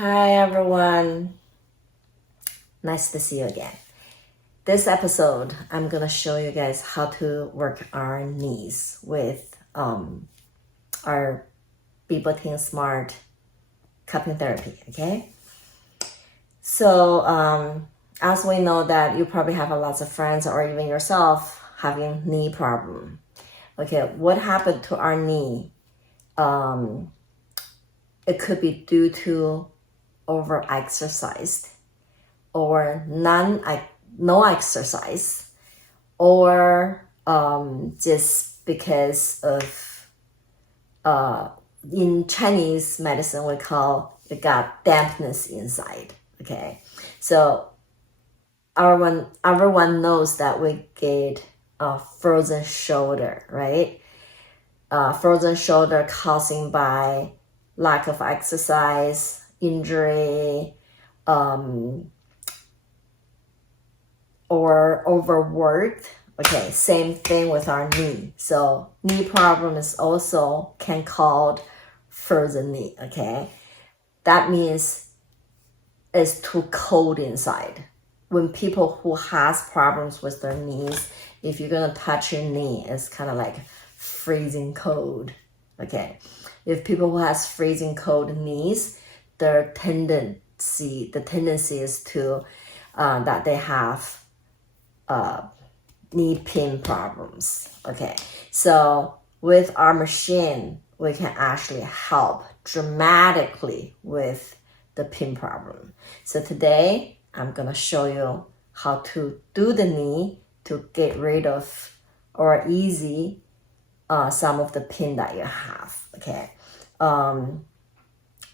Hi everyone, nice to see you again. This episode, I'm gonna show you guys how to work our knees with our Biboting Smart cupping therapy, okay? So as we know that you probably have lots of friends or even yourself having knee problem. Okay, what happened to our knee? It could be due to over-exercised or no exercise, or just because of in Chinese medicine we call it got dampness inside. Okay, so everyone knows that we get a frozen shoulder, right? Frozen shoulder causing by lack of exercise, injury, or overworked. Okay, same thing with our knee. So knee problem is also can called frozen knee. Okay, that means it's too cold inside. When people who has problems with their knees, if you're gonna touch your knee, it's kind of like freezing cold. Okay, if people who has freezing cold knees, the tendency is to that they have knee pain problems. Okay, so with our machine, we can actually help dramatically with the pain problem. So today, I'm gonna show you how to do the knee to get rid of or easy some of the pain that you have. Okay,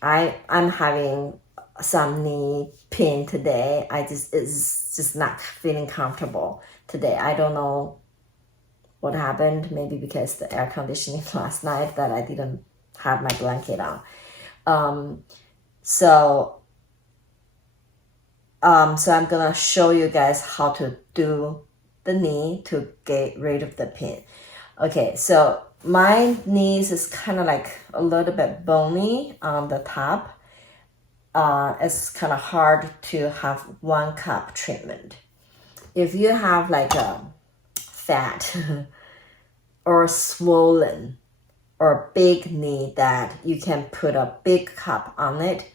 I'm having some knee pain today. It's just not feeling comfortable today. I don't know what happened. Maybe because the air conditioning last night that I didn't have my blanket on. So I'm gonna show you guys how to do the knee to get rid of the pain. Okay, so my knees is kind of like a little bit bony on the top. It's kind of hard to have one cup treatment. If you have like a fat or swollen or big knee that you can put a big cup on it,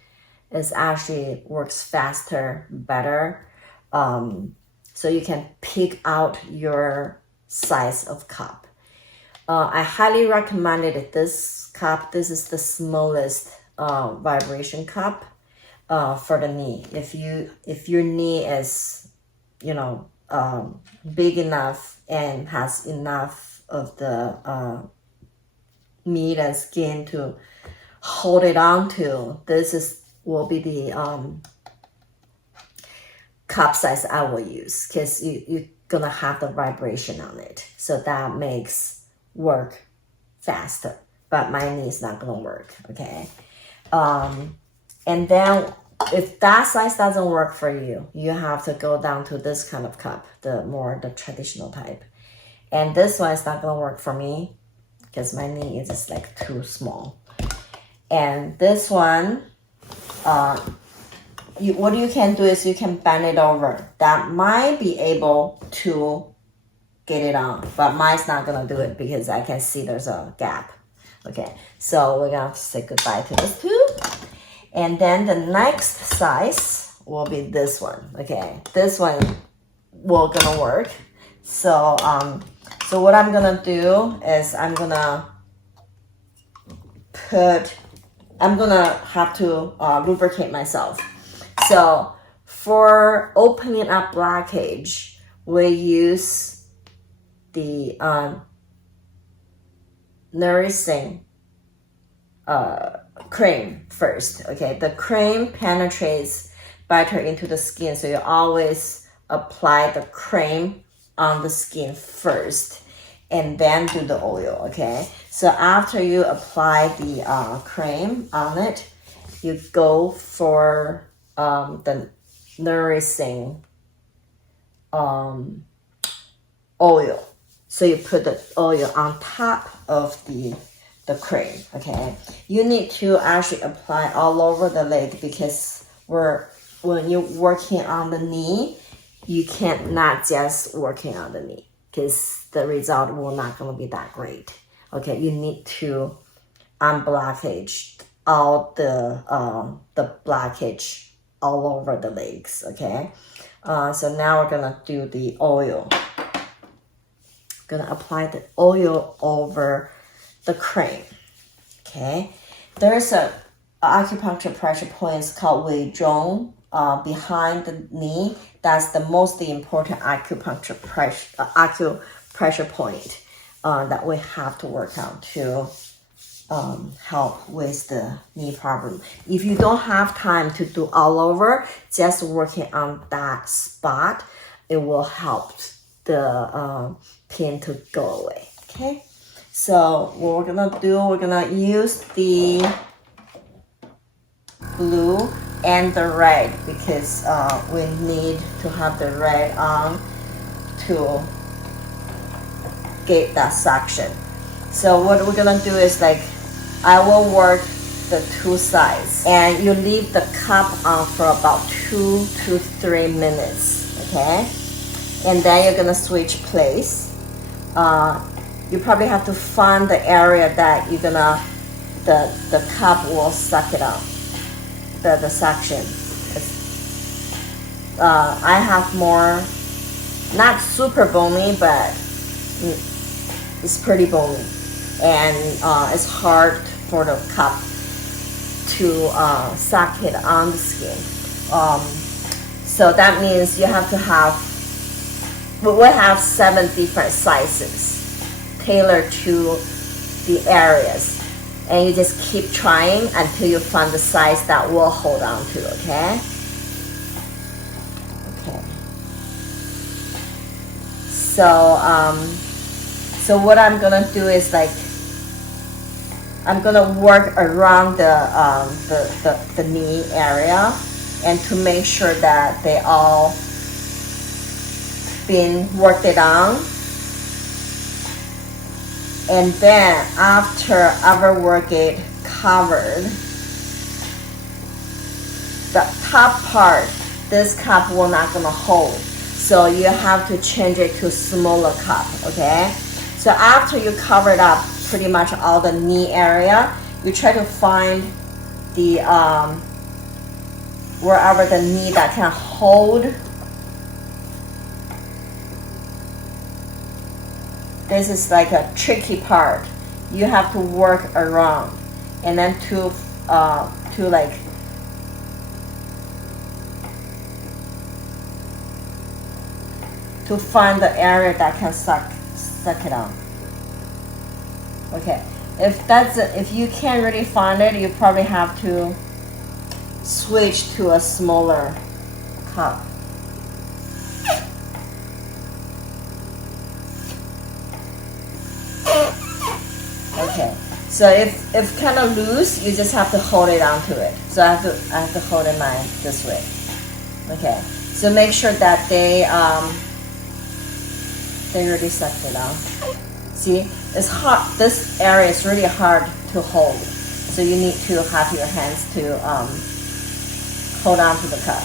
it actually works faster, better. So you can pick out your size of cup. I highly recommended this cup. This is the smallest vibration cup for the knee. If your knee is, big enough and has enough of the meat and skin to hold it on to, will be the cup size I will use, because you're gonna have the vibration on it, so that makes work faster. But my knee is not gonna work. Okay, and then if that size doesn't work for you, you have to go down to this kind of cup, the traditional type. And this one is not gonna work for me because my knee is just like too small. And this one, what you can do is you can bend it over. That might be able to get it on, but mine's not gonna do it because I can see there's a gap. Okay, so we're gonna have to say goodbye to this too. And then the next size will be this one. Okay, this one will gonna work. So what I'm gonna do is I'm gonna have to lubricate myself. So for opening up blockage, we use the nourishing cream first. Okay, the cream penetrates better into the skin, so you always apply the cream on the skin first and then do the oil. Okay, so after you apply the cream on it, you go for the nourishing oil. So you put the oil on top of the the cream. Okay, you need to actually apply all over the leg because when you're working on the knee, you can't not just working on the knee because the result will not going to be that great. Okay, you need to unblockage all the blockage all over the legs. Okay, so now we're gonna do the oil. Gonna apply the oil over the cream. Okay, there's a acupuncture pressure point called 尾中 behind the knee. That's the most important acupuncture pressure point that we have to work on to help with the knee problem. If you don't have time to do all over, just working on that spot, it will help the pain to go away. Okay, so what we're gonna do, we're gonna use the blue and the red because we need to have the red on to get that suction. So what we're gonna do is like I will work the two sides and you leave the cup on for about 2 to 3 minutes. Okay, and then you're gonna switch place. You probably have to find the area that you're gonna the cup will suck it up, the suction. I have more, not super bony, but it's pretty bony, and it's hard for the cup to suck it on the skin. So that means you have to have, we have 7 different sizes tailored to the areas, and you just keep trying until you find the size that will hold on to. Okay, so what I'm gonna do is like I'm gonna work around the knee area and to make sure that they all been worked it on. And then after our work it covered, the top part, this cup will not gonna hold. So you have to change it to a smaller cup. Okay, so after you covered up pretty much all the knee area, you try to find the wherever the knee that can hold. This is like a tricky part. You have to work around, and then to like to find the area that can suck it on. Okay, if you can't really find it, you probably have to switch to a smaller cup. Okay, so if kind of loose, you just have to hold it onto it. So I have to hold it this way. Okay, so make sure that they really sucked it on. See, it's hard. This area is really hard to hold, so you need to have your hands to hold on to the cup.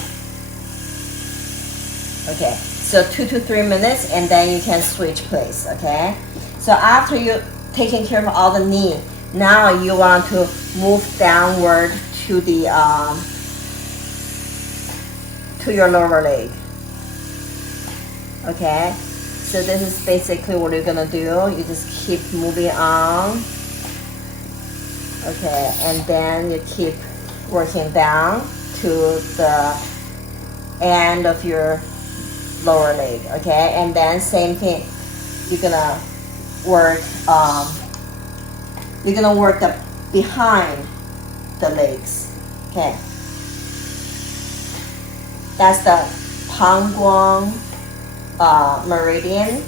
Okay, so 2 to 3 minutes, and then you can switch place. Okay, so after you taking care of all the knee, now you want to move downward to the to your lower leg. Okay, so this is basically what you're gonna do. You just keep moving on. Okay, and then you keep working down to the end of your lower leg. Okay, and then same thing, you're gonna work the behind the legs. Okay, that's the 膀胱 meridian,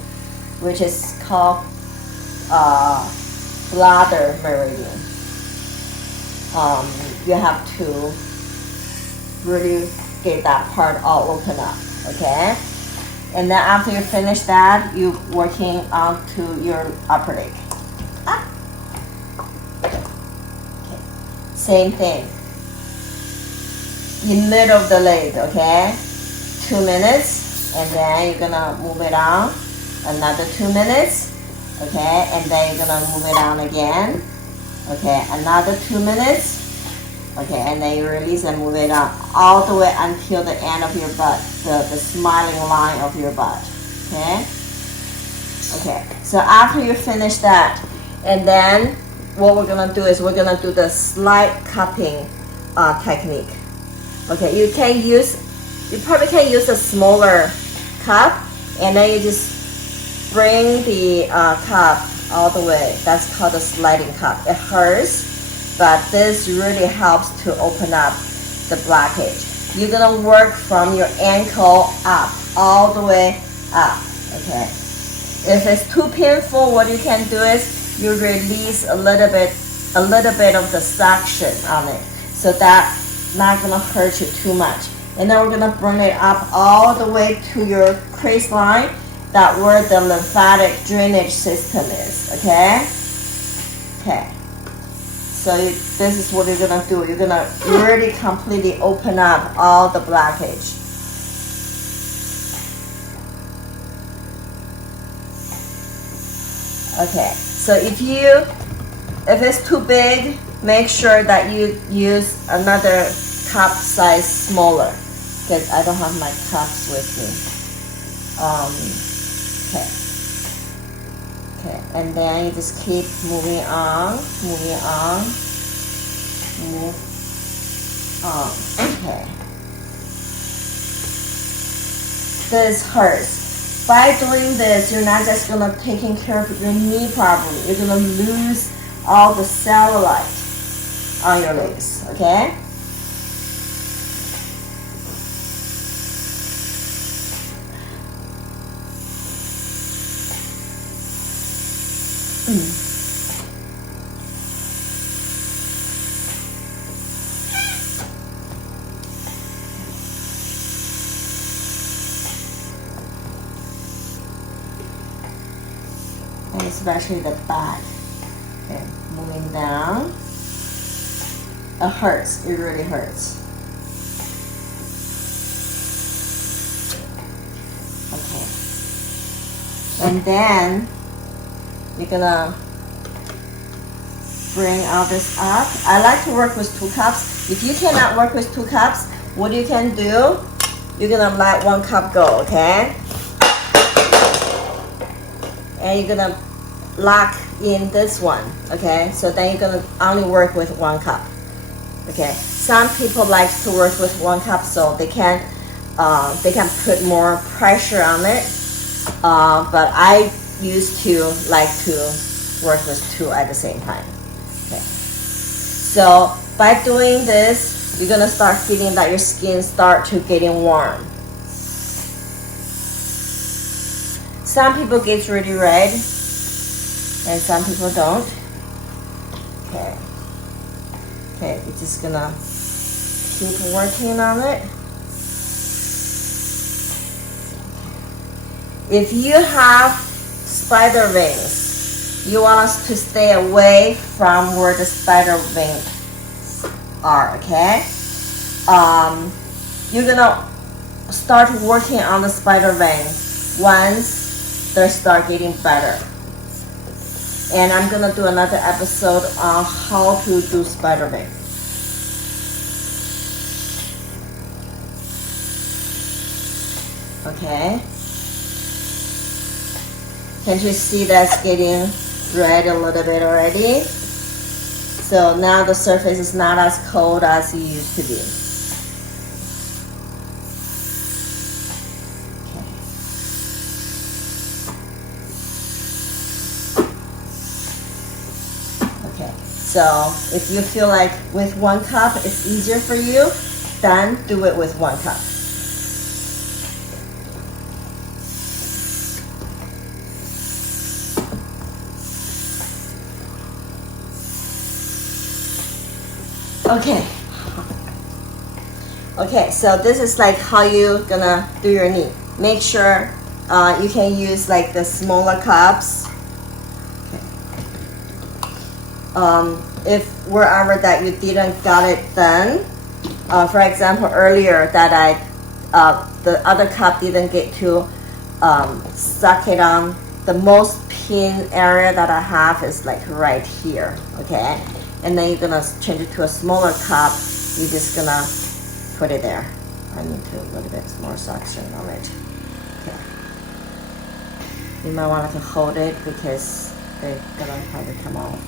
which is called bladder meridian. You have to really get that part all open up. Okay, and then after you finish that, you working onto your upper leg. Same thing. In middle of the leg, okay? 2 minutes, and then you're gonna move it on. Another 2 minutes, okay? And then you're gonna move it on again. Okay, another 2 minutes. Okay, and then you release and move it on all the way until the end of your butt, the smiling line of your butt. Okay? Okay, so after you finish that, and then what we're gonna do is we're gonna do the slight cupping technique. Okay, you probably can use a smaller cup, and then you just bring the cup all the way. That's called a sliding cup. It hurts, but this really helps to open up the blockage. You're gonna work from your ankle up, all the way up, okay? If it's too painful, what you can do is you release a little bit of the suction on it, so that's not gonna hurt you too much. And then we're gonna bring it up all the way to your crease line, that where the lymphatic drainage system is, okay? Okay. So this is what you're gonna do. You're gonna really completely open up all the blockage. Okay, so if it's too big, make sure that you use another cup size smaller, because I don't have my cups with me. Okay, and then you just keep moving on. Okay. This hurts. By doing this, you're not just gonna taking care of your knee problem. You're gonna lose all the cellulite on your legs, okay? And especially the back. Okay, moving down. It hurts. It really hurts. Okay. And then you're gonna bring all this up. I like to work with 2 cups. If you cannot work with 2 cups, what you can do, you're gonna let 1 cup go, okay? And you're gonna lock in this one, okay? So then you're gonna only work with 1 cup, okay? Some people like to work with 1 cup so they can put more pressure on it, but I used to like to work with 2 at the same time. Okay. So by doing this, you're gonna start feeling that your skin start to getting warm. Some people get really red, and some people don't. Okay. Okay, you're just gonna keep working on it. If you have spider wings, you want us to stay away from where the spider wings are, okay? You're gonna start working on the spider wings once they start getting better. And I'm gonna do another episode on how to do spider wing. Okay. Can't you see that's getting red a little bit already? So now the surface is not as cold as it used to be. Okay. So if you feel like with 1 cup it's easier for you, then do it with 1 cup. Okay. Okay, so this is like how you gonna do your knee. Make sure you can use like the smaller cups. Okay. if wherever that you didn't got it done, for example, earlier that the other cup didn't get to suck it on, the most pin area that I have is like right here, okay? And then you're gonna change it to a smaller cup. You're just gonna put it there. I need to a little bit more suction on it. Okay. You might want to hold it because they're gonna probably come off.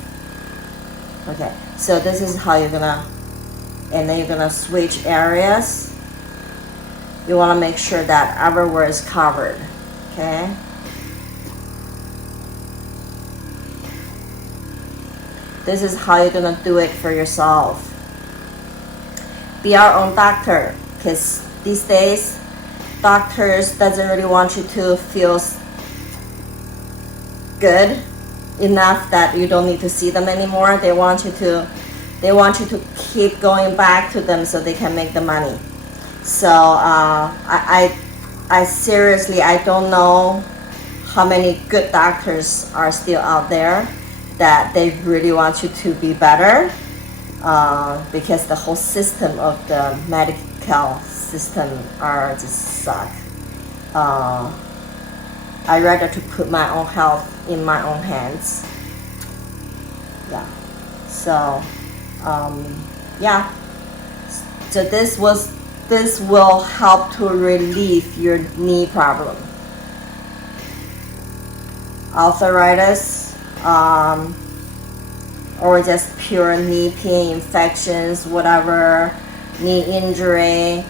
Okay, so this is how you're gonna, and then you're gonna switch areas. You wanna make sure that everywhere is covered, okay? This is how you're gonna do it for yourself. Be our own doctor, because these days, doctors doesn't really want you to feel good enough that you don't need to see them anymore. They want you to keep going back to them so they can make the money. So I seriously, I don't know how many good doctors are still out there that they really want you to be better, because the whole system of the medical system are just suck. I'd rather to put my own health in my own hands. Yeah. So yeah. So this will help to relieve your knee problem. Arthritis, or just pure knee pain, infections, whatever, knee injury,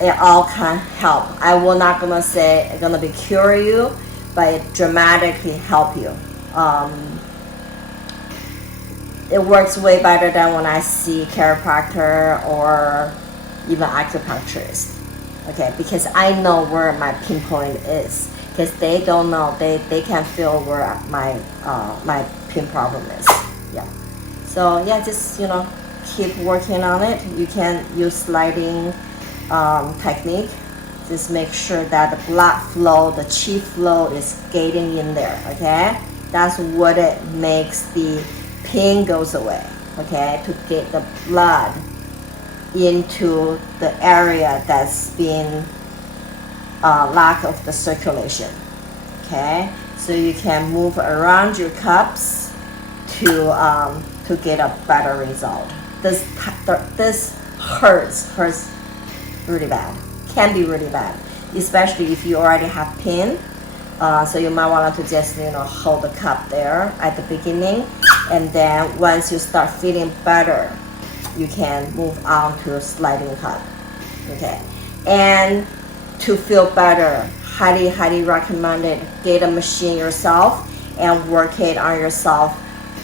it all can help. I will not gonna say it's gonna be cure you, but it dramatically help you. It works way better than when I see chiropractor or even acupuncturist. Okay, because I know where my pinpoint is. Because they don't know, they can't feel where my pin problem is. Yeah. So yeah, just keep working on it. You can use sliding technique. Just make sure that the blood flow, the chi flow is getting in there. Okay, that's what it makes the pain goes away. Okay, to get the blood into the area that's been lack of the circulation. Okay, so you can move around your cups to get a better result. This hurts really bad. Can be really bad, especially if you already have pain. So you might want to just hold the cup there at the beginning, and then once you start feeling better, you can move on to a sliding cup. Okay, and to feel better, highly recommended. Get a machine yourself and work it on yourself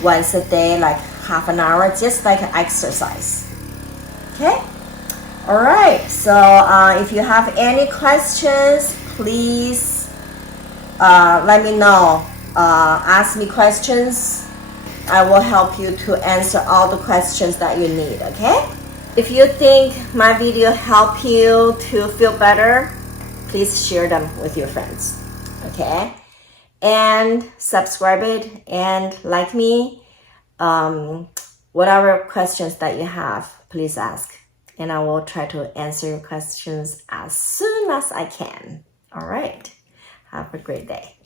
once a day, like half an hour, just like an exercise. Okay. All right. So if you have any questions, please let me know. Ask me questions. I will help you to answer all the questions that you need. Okay. If you think my video helped you to feel better, please share them with your friends. Okay. And subscribe it and like me. Whatever questions that you have, please ask. And I will try to answer your questions as soon as I can. All right. Have a great day.